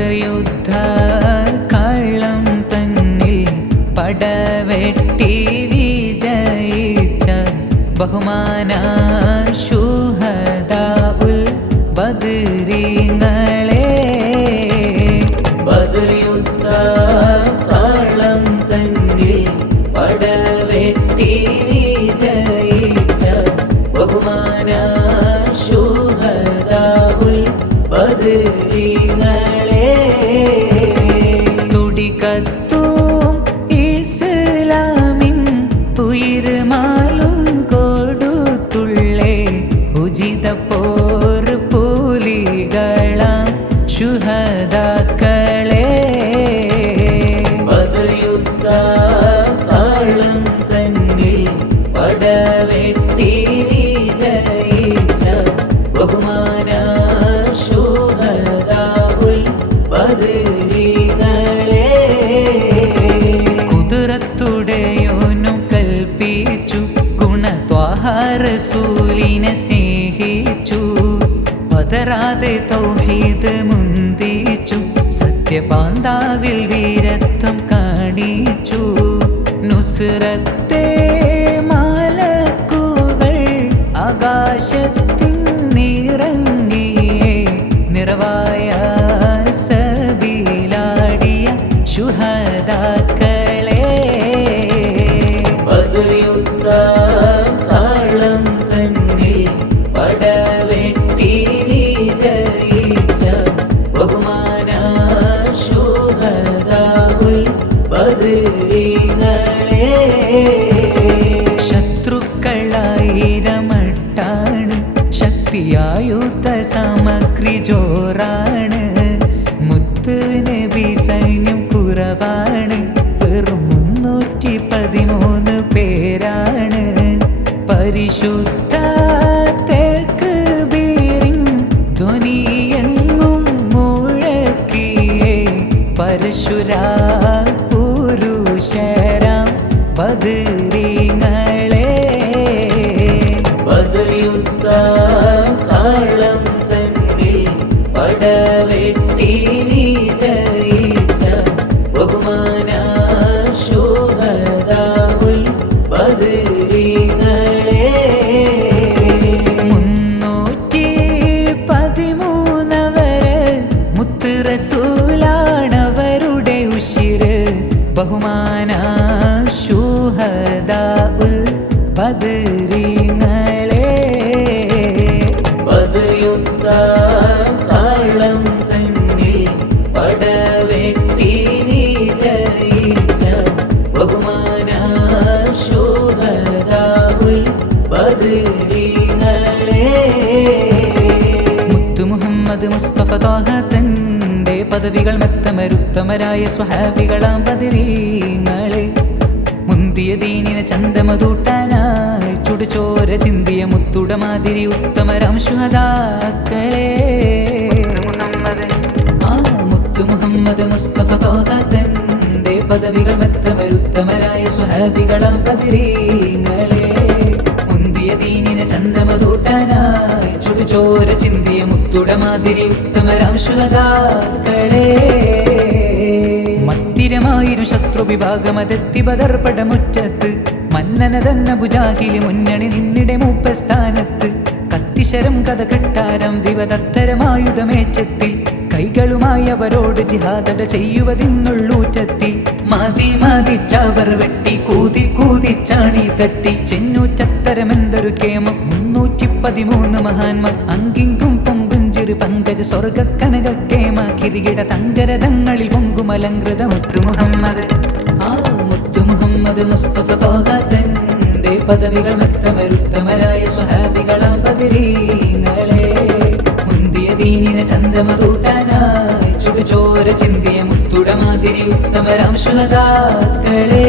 ബദർയുദ്ധ കള്ളം തന്നിൽ പടവെട്ടി വിജയിച്ച ബഹുമാന ശുഹദാഉൽ ഉൽ ബദർയുദ്ധ തുടികത്തും ഇസ്ലാമിൻ ഉയർമാലും കൊടുത്തുള്ളേ ഉചിത പോർ പുലികളാം ശുഹദാക്കളെ ഗുണത്വാഹാരസൂലിനെ സ്നേഹിച്ചു. പതരാതെ തൗഹീദ് മുന്തിച്ചു. സത്യപാന്താവിൽ വീരത്വം കാണിച്ചു. നുസ്രത്തെ മാലക്കുകൾ ആകാശത്തിൻ നിറങ്ങിയേ നിറവായ സബിലാടിയ ശുഹദാക്കളെ കുറവാണ് വെറും മുന്നൂറ്റി പതിമൂന്ന് പേരാണ്. പരിശുദ്ധ തേക്ക് പരശുരാ പുരുഷരാം താളം തന്നിൽ പടവെട്ടി റസൂലാണവരുടെ ഉശിര്. ബഹുമാന ശൂഹദാഉൽ ബദരീങ്ങളെ. ബദർയുദ്ധ താളം തന്നിൽ പടവെട്ടി വിജയിച്ച ബഹുമാന ശോഭദാവുൽ ബദരിങ്ങളെ. മുത്തു മുഹമ്മദ് മുസ്തഫ ത്വാഹ തന്റെ പദവികൾ മെത്തമരുത്തമരായ സ്വഹാബികളാം പതിരീങ്ങളെ. മുന്തിയ ദീനിനെ ചന്തമതൂട്ടാനായി ചുടുചോര ചിന്തിയ മുത്തുട മാതിരി ഉത്തമരാം ശുഹദാക്കളെ. ആ മുത്തു മുഹമ്മദ് മുസ്തഫ ത്വാഹ പദവികൾ മെത്തമരുത്തമരായ സ്വഹാബികളാം പതിരീങ്ങളെ. മുന്തിയ ദീനിനെ ചുടുചോര ചോര ചിന്തിയ മുത്തുട മാതിരി ഉത്തമരാം ശുഹദാക്കളെ മത്തിരമായിരു ശത്രു വിഭാഗമതെത്തി പതർപ്പടമുറ്റത്ത് മന്നന തന്നെ ബുജാഹിലി മുന്നണി നിന്നിടെ മൂപ്പസ്ഥാനത്ത്. കത്തിശരം കഥ കെട്ടാരം വിവതത്തരമായുധമേറ്റത്തിൽ കൈകളുമായി അവരോട് ജിഹാദട ചെയ്യുവതിന്നുള്ളൂറ്റത്തി. മതി മതിച്ചവർ വെട്ടി കൂതി കൂതി ചാണി തട്ടി. ചെന്നൂറ്റത്തരമെന്തൊരു കേമം? മുന്നൂറ്റി പതിമൂന്ന് മഹാന്മാർ. അങ്കിങ്കും പൊങ്കും പങ്കജ സ്വർഗ കനക കേമ കിരികിട തങ്കരതങ്ങളിൽ പൊങ്കുമലങ്കൃത മുത്തു മുഹമ്മദ്. ആ മുത്തു മുഹമ്മദ് മുസ്തഫ തോകാത്തന്റെ പദവികൾ മെത്തമരുത്തമരായ സ്വഹാബികളാം പതിരീങ്ങളെ മുന്തിയ ദീനിനെ ചന്തമതൂട്ടാനായി ചുടുചോര ചിന്തിയ മുത്തുട മാതിരി ഉത്തമരാം ശുഹദാക്കളെ